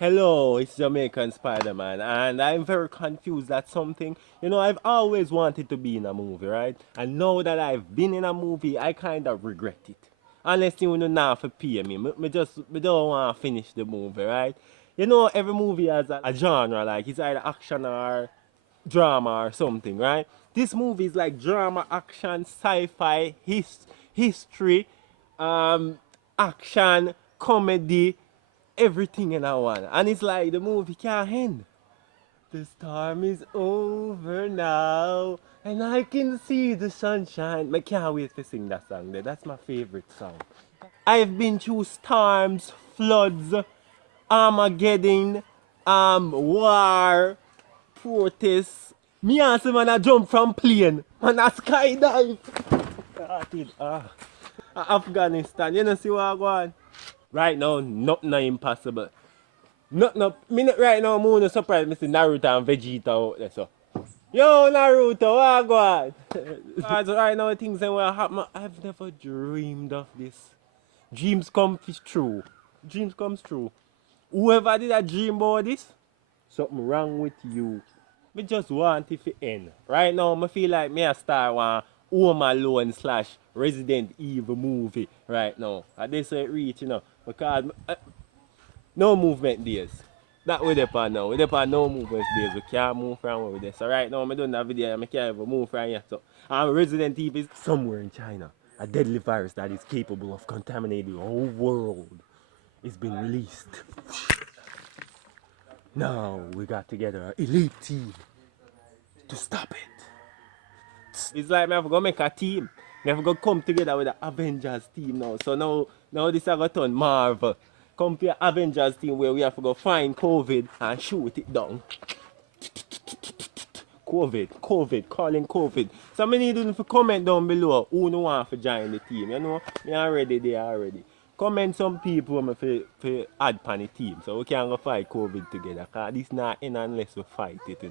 Hello, it's Jamaican Spider-Man, and I'm very confused at something. I've always wanted to be in a movie, right? And now that I've been in a movie, I kind of regret it. Unless you know now for pay me, me don't want to finish the movie, right? Every movie has a genre, like it's either action or drama or something, right? This movie is like drama, action, sci-fi, history, um, action, comedy, everything in that one. And it's like the movie can't end. The storm is over now, and I can see the sunshine. I can't wait to sing that song there. That's my favorite song. I've been through storms, floods, Armageddon, war, protests. Me and some man a jump from plane. Man a skydive. Afghanistan, you know see what I go on? Right now, nothing impossible. No, me not right now, I'm surprised me see Naruto and Vegeta out there, so. Yo, Naruto, what go on? Because right now, things that will happen, I've never dreamed of this. Dreams come true. Dreams comes true. Whoever did a dream about this, something wrong with you. Me just want it to end. Right now, I feel like me a star one Home Alone slash Resident Evil movie right now. And this it reach, because no movement days. That we depend now. We depend no movement days. We can't move from where we there. So right now, I don't have video and I can't even move from here. So Resident Evil is somewhere in China. A deadly virus that is capable of contaminating the whole world is being released. Now we got together an elite team to stop it. It's like me have to go make a team. Me have to go come together with the Avengers team now. So now this is going to turn Marvel. Come to the Avengers team where we have to go find COVID and shoot it down. COVID, calling COVID. So I need you to comment down below who no want to join the team. Me already there already. Comment some people for add pan the team so we can go fight COVID together. Cause this not end unless we fight it,